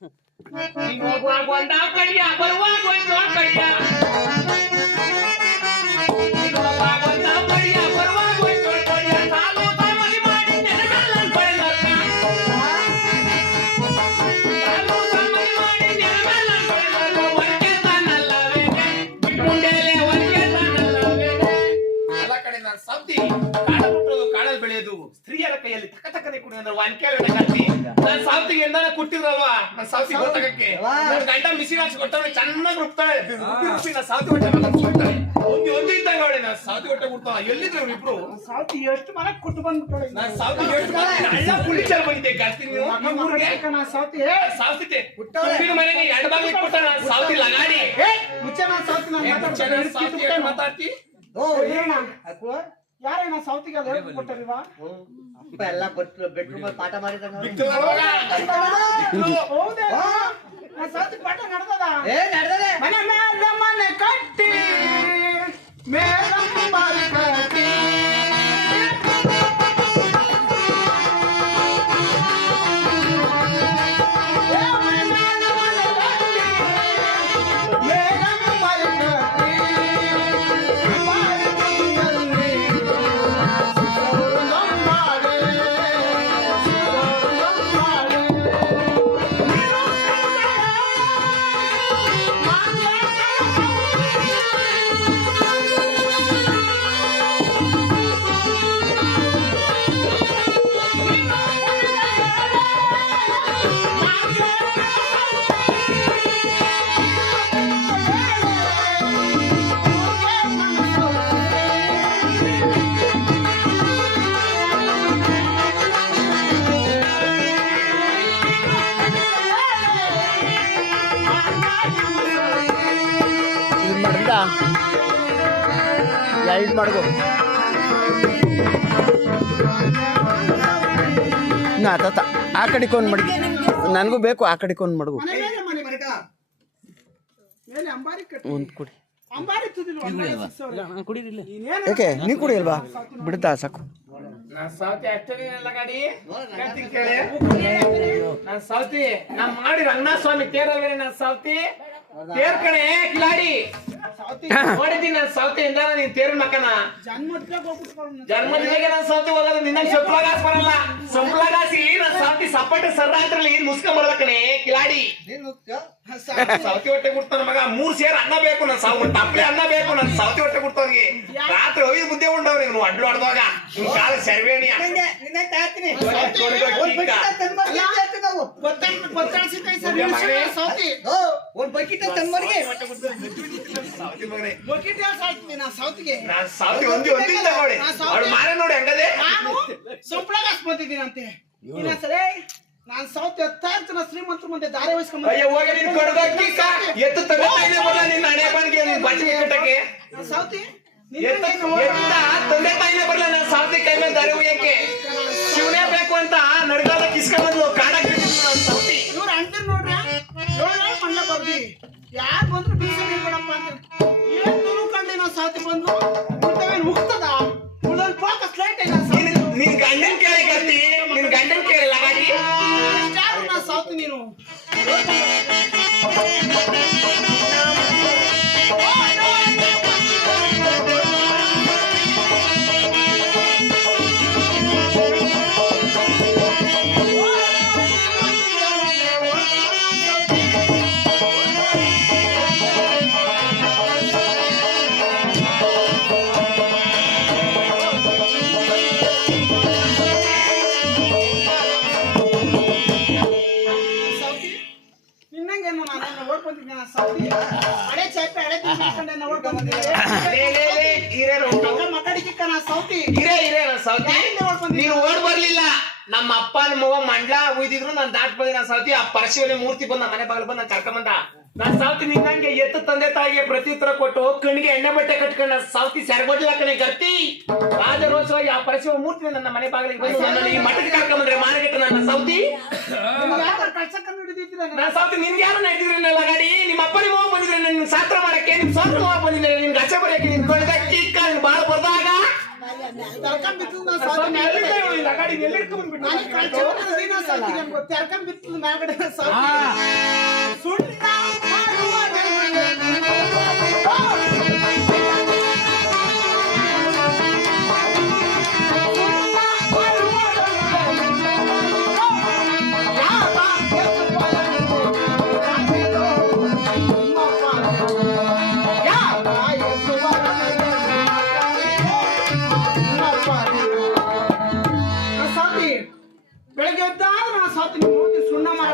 ನೀನ್ ಹೋಗುವಾಗ ಒಂದ ಕಡಿಯ ಬರುವಾಗ ಒಂದು ಕಡಿಯ ನೀನ್ ಹೋಗುವಾಗ ಒಂದ ಕಡಿಯ ಬರುವಾಗ ಒಂದು ಕಡಿಯ ಸಾಲು ಸಾಮಲಿ ಮಾಡಿ ನೆನಗಲ್ಲ ಪಡೆದರ್ನ ಸಾಲು ಸಾಮಲಿ ಮಾಡಿ ನೆನಗಲ್ಲ ಪಡೆದರ್ನ ಒಳಗೆ ತಾನಲ್ಲವೇ ಬಿಟ್ಟುಂಡೇಲೆ ಒಳಗೆ ತಾನಲ್ಲವೇ ಎಲ್ಲ ಕಡೆ ನಾನು ಸೌತಿ ಕಾಡ ಮುಟ್ಟೋದು ಕಾಡಲ್ಲಿ ಬೆಳೆಯೋದು ಸ್ತ್ರೀಯರ ಕೈಯಲ್ಲಿ ತಕ್ಕ ತಕ್ಕನೆ ಕುಡಿಯೋದು ವಾನ್ಕೇಳಿ ಕಟ್ಟಿ ನಾನು ಸಾವ್ತಿಗೆ ಎಂದಾನ ಕೊಟ್ಟಿದ್ರಲ್ವಾ ನಾನು ಸಾವ್ತಿಗೆ ಗೊತ್ತಾಗಕ್ಕೆ ನನ್ನ ಗಂಡ ಮಿಷಿನ್ ಹಾಕಿ ಕೊಟ್ಟವಳೆ ಚೆನ್ನಾಗಿ ರುಬ್ತಾಳೆ ರುಬ್ಬಿ ನಾ ಸಾವ್ತಿ ಹೊಟ್ಟೆ ಕೊಡ್ತಾಳೆ ಒಂದು ಇದ್ದಂಗ ಅವಳೆ ನಾನು ಸಾವ್ತಿ ಹೊಟ್ಟೆ ಕೊಡ್ತಾಳ ಎಲ್ಲಿದ್ರು ಇವ್ರಿಬ್ರು ಸಾವ್ತಿ ಎಷ್ಟು ಮನೆ ಕೊಟ್ಟು ಬಂದ್ಬಿಟ್ಟಳೆ ನಾನು ಸಾವ್ತಿ ಎಷ್ಟು ಹಳ್ಳ ಕುಳಿಚಾರ ಬಂದಿದ್ದೆ ಜಾಸ್ತಿ ನೀವು ಸಾವ್ತಿತೆ ಹುಟ್ಟಿನ ಮನೆಗೆ ಎರಡು ಬಾಗಿಲು ಇಟ್ಬಿಟ್ಟ ನಾನು ಸಾವ್ತಿ ಲಗಾಡಿ ಮುಚ್ಚೆ ನಾನು ಸಾವ್ತಿ ಮಾತಾಡ್ತಿ ಯಾರೇನ ಸಾವ್ತಿಗೆ ಅದು ಹೇಳ್ಕೊಟ್ಟಲ್ವಾ ಅಪ್ಪ ಎಲ್ಲ ಬೆಡ್ರೂಮ್ ಪಾಠ ಮಾಡಿದಂಗ ಹೌದೇ ಸಾವ್ತಿ ಪಾಠ ನಡೆದದ ನಡೆದರೆ ಮನೆ ಮೇಲೆ ಮನೆ ಕಟ್ಟಿ ಮೇಲಂಬಾರಿ ಕಟ್ಟಿ ಎರಡು ಮಾಡ್ಕೋ ನಾ ತಾತ ಆ ಕಡೆಕೊಂದು ಮಡಗಿ ನನಗೂ ಬೇಕು ಆ ಕಡೆಕೊಂದು ಮಡಗು ಮೇಲೆ ಅಂಬಾರಿ ಕಟ್ಟಿ ಒಂದು ಕುಡಿ ಅಂಬಾರಿ ಯಾಕೆ ನೀ ಕುಡಿಯಲ್ವಾ ಬಿಡ್ತಾ ಸಾಕು ನಾನ್ ಸಾವ್ತಿ ಅಷ್ಟೇ ಲಗಾಡಿ ಕೇಳಿ ನಾನ್ ಸಾವ್ತಿ ನಾ ಮಾಡಿ ರಂಗನಾಥಸ್ವಾಮಿ ತೇರಲ್ವೇ ನಾನ್ ಸಾವ್ತಿ ತೇರ್ ಕಣೆ ಕಿಲಾಡಿ ನೋಡಿದ್ದೀನಿ ನಾನು ಸಾವ್ತಿ ಇಂದ ನೀನ್ ತೇರ್ ಮಕ್ಕನ ಜನ್ಮದಿನಾಗೆ ನಾನ್ ಸಾವ್ತಿ ಹೋಗೋದು ನಿನ್ನ ಸೊಪ್ಲಾಗಾಸ್ ಬರಲ್ಲ ಸೊಪ್ಲಾಗಾಸಿ ನಾನ್ ಸಾವ್ತಿ ಸಪ್ಪಟ್ಟೆ ಸರ್ರಾತ್ರಲ್ಲಿ ಮುಸ್ಕೊಂಡ್ ಬರಲ್ಲ ಕಣೆ ಕಿಲಾಡಿ ಸಾವ್ತಿ ಹೊಟ್ಟೆ ಕೊಡ್ತಾನ ಮಗ 3 ಸೇರ್ ಅನ್ನ ಬೇಕು ನನ್ ಸಾವು ಟಪ್ಲೆ ಅನ್ನ ಬೇಕು ನನ್ ಸಾವ್ತಿ ಹೊಟ್ಟೆ ಕೊಡ್ತಾವ್ರಿಗೆ ರಾತ್ರಿ ಹೋಗಿ ಬುದ್ಧಿ ಉಂಟವ್ರಿ ಇವ್ನು ಅಡ್ಲು ಹೊಡೆದಾಗ ನಿಮ್ ಕಾಲ ಸರ್ವೇಣಿಯ ಒಂದು ಬಕೆಟ್ ತಂದ್ಮರಿಗೆ ನಾನ್ ಸಾವ್ತಿ ಒಂದಿಲ್ಲ ನೋಡಿ ಅವ್ಳು ಮಾರ ನೋಡಿ ಹಂಗದೆ ಸೊಪ್ಳಗಾಸ್ ಬಂದಿದ್ದೀನಂತೆ ಸರಿ ನಾನ್ ಸಾವ್ತಿ ಹತ್ತಾ ಇರ್ತಾನ ಶ್ರೀಮಂತರ ಮುಂದೆ ದಾರಿ ವಹಿಸ್ಕೊಂಡ್ ಅಯ್ಯೋ ಹೋಗಿ ನೀನ್ ಕೊಡ್ಬೇಕೀಗ ಎತ್ತು ತಂದೆ ಬರಲ್ಲ ನಿನ್ನ ಹಣೆ ಬಾಣಿಗೆ ನಿನ್ ಬಾಚಿಗೆ ಕಟ್ಟಕ್ಕೆ ಸಾವ್ತಿ ಎತ್ತ ತಂದೆ ತಾಯಿನೇ ಬರಲ್ಲ ನಾನು ಸಾವ್ತಿ ಕೈ ಮೇಲೆ ದಾರಿ ಒಯ್ಯಕ್ಕೆ ಶಿವನೇ ಬೇಕು ಅಂತ ನಡ್ಗಾಲ ಕಿಸ್ಕೊಂಡ್ ಬಂದ್ಲು ಕಾಡಾಕ್ ನಾನು ಸಾವ್ತಿ ಇವ್ರ ಅಂತೀರ್ ನೋಡ್ರಿ ಮಣ್ಣ ಬರ್ದಿ ಯಾರು ಬಂದ್ರು ಬೀಸ ನಿಲ್ಬೇಡಪ್ಪ ಅಂತ ಏನ್ ತುಳುಕಂಡಿ ನಾವು ಸಾವ್ತಿ ಬಂದು ಮುಗ್ತದ ಉಳಿದೊಂದು ಫೋಕಸ್ ಲೈಟ್ ನಿನ್ ಗಂಡನ್ ಕೇಳಿ ಕತ್ತಿ ನಿನ್ ಗಂಡನ್ ಕೇಳಿ ಲಗಾಡಿ ನಾ ಸಾವ್ತಿ ನೀನು ನೀನು ಓಡ್ ಬರ್ಲಿಲ್ಲ ನಮ್ಮ ಅಪ್ಪನ ಮಗ ಮಂಡ್ಲ ಉಯ್ದಿದ್ರು ನಾನ್ ದಾಟ್ ಬಂದಿ ನಾನ್ ಸಾವ್ತಿ ಆ ಪರಶಿವನ ಮೂರ್ತಿ ಬಂದ ಮನೆ ಬಾಗಿಲು ಬಂದ್ ನಾನ್ ಕರ್ಕೊಂಡ್ ಬಂದ ನಾನ್ ಸಾವ್ತಿ ನಿನ್ನಂಗೆ ಎತ್ತು ತಂದೆ ತಾಯಿಗೆ ಪ್ರತ್ಯುತ್ತರ ಕೊಟ್ಟು ಕಣ್ಣಿಗೆ ಎಣ್ಣೆ ಬಟ್ಟೆ ಕಟ್ಕೊಂಡ ಸಾವ್ತಿ ಸೆರಗೊಡ್ಲ ಕಣೆ ಗರ್ತಿ ರಾಜರೋಷವಾಗಿ ಆ ಪರಶಿವ ಮೂರ್ತಿ ನನ್ನ ಮನೆ ಬಾಗಿಲಿಗೆ ಬಂದು ನನ್ನ ಈ ಮಠಕ್ಕೆ ಕರ್ಕೊಂಡ್ ಬಂದ್ರೆ ಮಾನಗೆಟ್ಟು ನನ್ನ ಸಾವ್ತಿ ನಾನ್ ಸಾವ್ತಿ ನಿನ್ಗೆ ಯಾರು ನಡೆದಿದ್ರಿ ಲಗಾಡಿ ನಿಮ್ಮ ಅಪ್ಪ ನಿಮ್ಮ ಹೋಗ್ ಬಂದಿದ್ರೆ ನಿನ್ ಶಾಸ್ತ್ರ ಮಾಡಕ್ಕೆ ನಿಮ್ ಸ್ವಂತ ಹೋಗ್ ಬಂದಿದ್ರೆ ನಿನ್ ಗಚ್ಚ ಬರೆಯಕ್ಕೆ ನಿನ್ ಕೊಳದಕ್ಕಿ ನಿನ್ ಬಾಳ ಬರ್ದಾಗ ಲಗಾಡಿ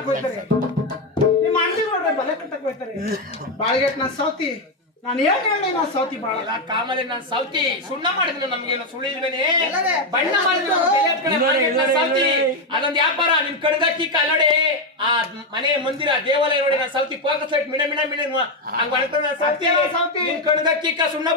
ಮಾಡಕ್ ಹೋಯ್ತಾರೆ ನಿಮ್ಮ ಅಣ್ಣಿ ನೋಡ್ರಿ ಬಲೆ ಕಟ್ಟಕ್ ಹೋಯ್ತಾರೆ ಬಾಳ್ಗೆಟ್ ನಾ ಸೌತಿ ನಾನು ಏನ್ ಹೇಳಿ ನಾ ಸೌತಿ ಬಾಳ ಅಲ್ಲ ಕಾಮಲೆ ನಾನು ಸೌತಿ ಸುಣ್ಣ ಮಾಡಿದ್ರು ನಮ್ಗೇನು ಸುಳಿಲ್ವೇನೆ ಎಲ್ಲರೇ ಬಣ್ಣ ಮಾಡಿದ್ರು ಸೌತಿ ಅದೊಂದ್ ವ್ಯಾಪಾರ ನಿನ್ ಕಡ್ದಕ್ಕಿ ಕಲ್ಲಡೆ ಆ ಮನೆ ಮಂದಿರ ದೇವಾಲಯ ನೋಡಿ ನಾನು ಸೌತಿ ಫೋಕಸ್ ಲೈಟ್ ಮಿಣ ಮಿಣ ಮಿಣ ಹಂಗ ಮಾಡ್ಕೊಂಡು ನಾನು ಸೌತಿ ಸೌತಿ. ನಿನ್ ಕಡ್ದಕ್ಕಿ ಸುಣ್ಣ